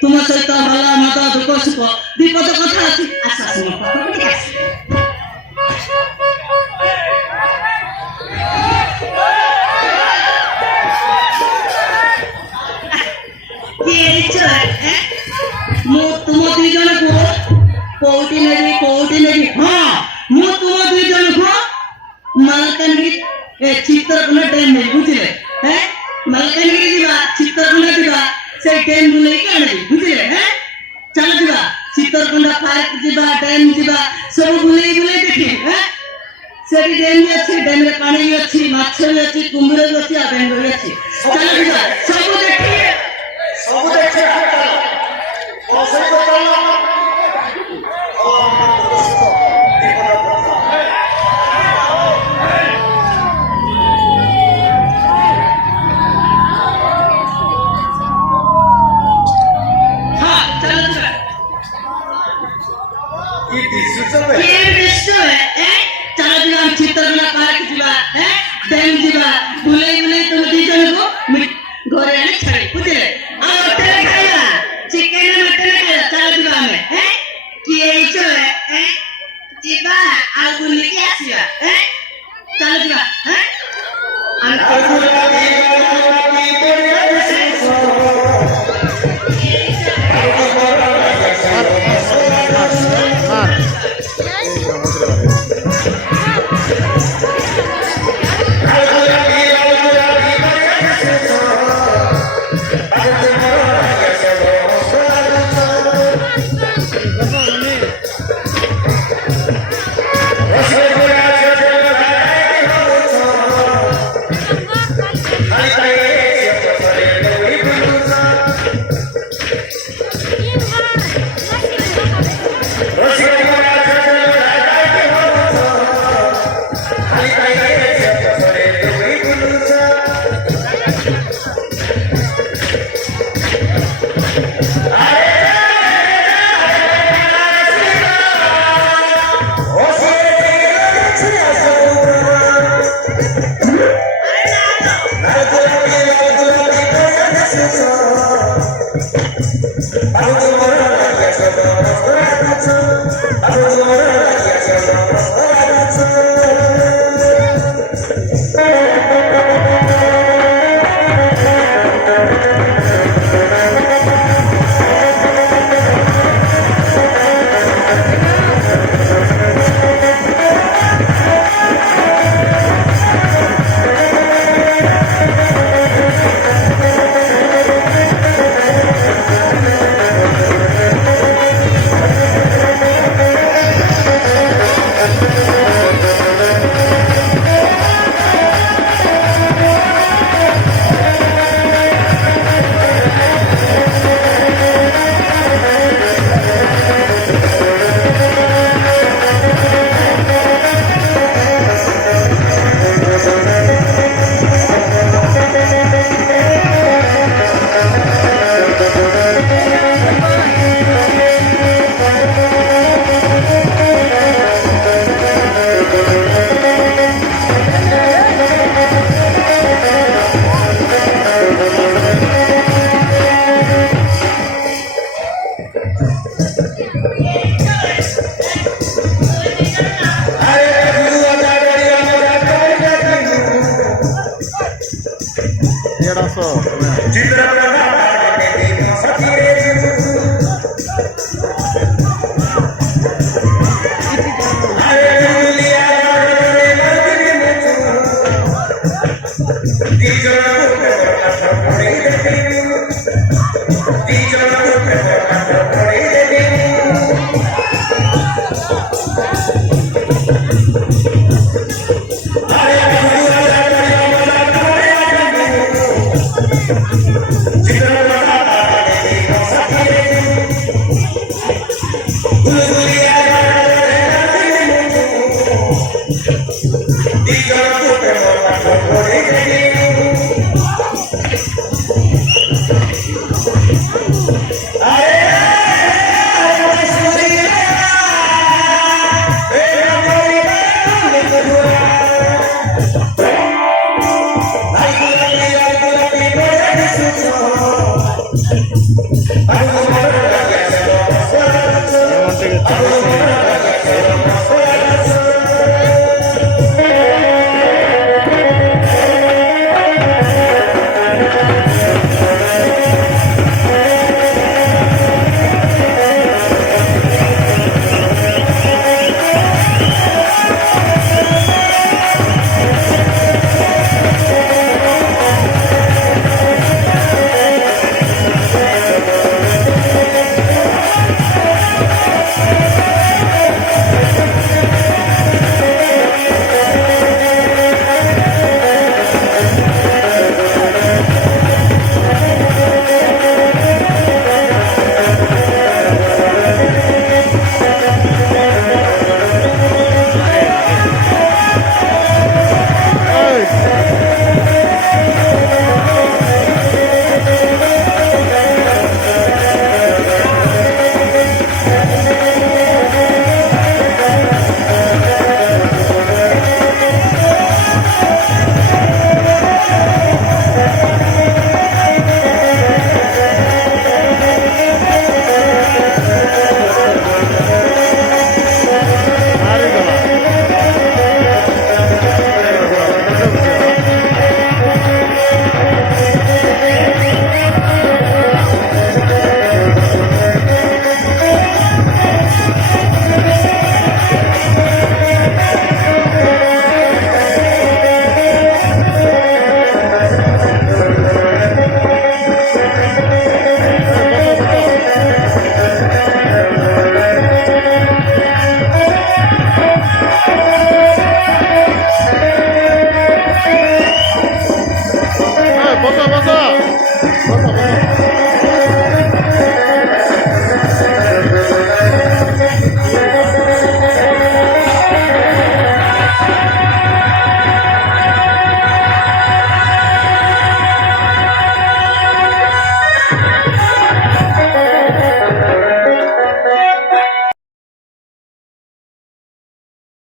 तुम सहित भला मत दुख सुख विपद कथा अच्छी आस तुम दुई जन को कौटी नेबी हाँ मु तुम दुई जन को मालकानगिरी चित्रकूट डैम बुझे मालकानगिरी जीवा चित्रकूट जीवा से डैम बुले बुझे चल जीवा चित्रकूट पार्क जीवा डैम जीवा सब बुले देखी से डैम भी अच्छी डैम रे पानी भी अच्छी माछ भी अच्छी कुंभीर भी अच्छी बेंग भी अच्छी चल जीवा सब देखी चित्रकूट पार्क जीवा डैम जीवा बुले तुम दी जन को घरे आने छाड़ी बुझे होटल खाइला चिकन मटन खाइला चल जीवा हमें किए चले जीवा आ बुले के आसिया चल जीवा Chicken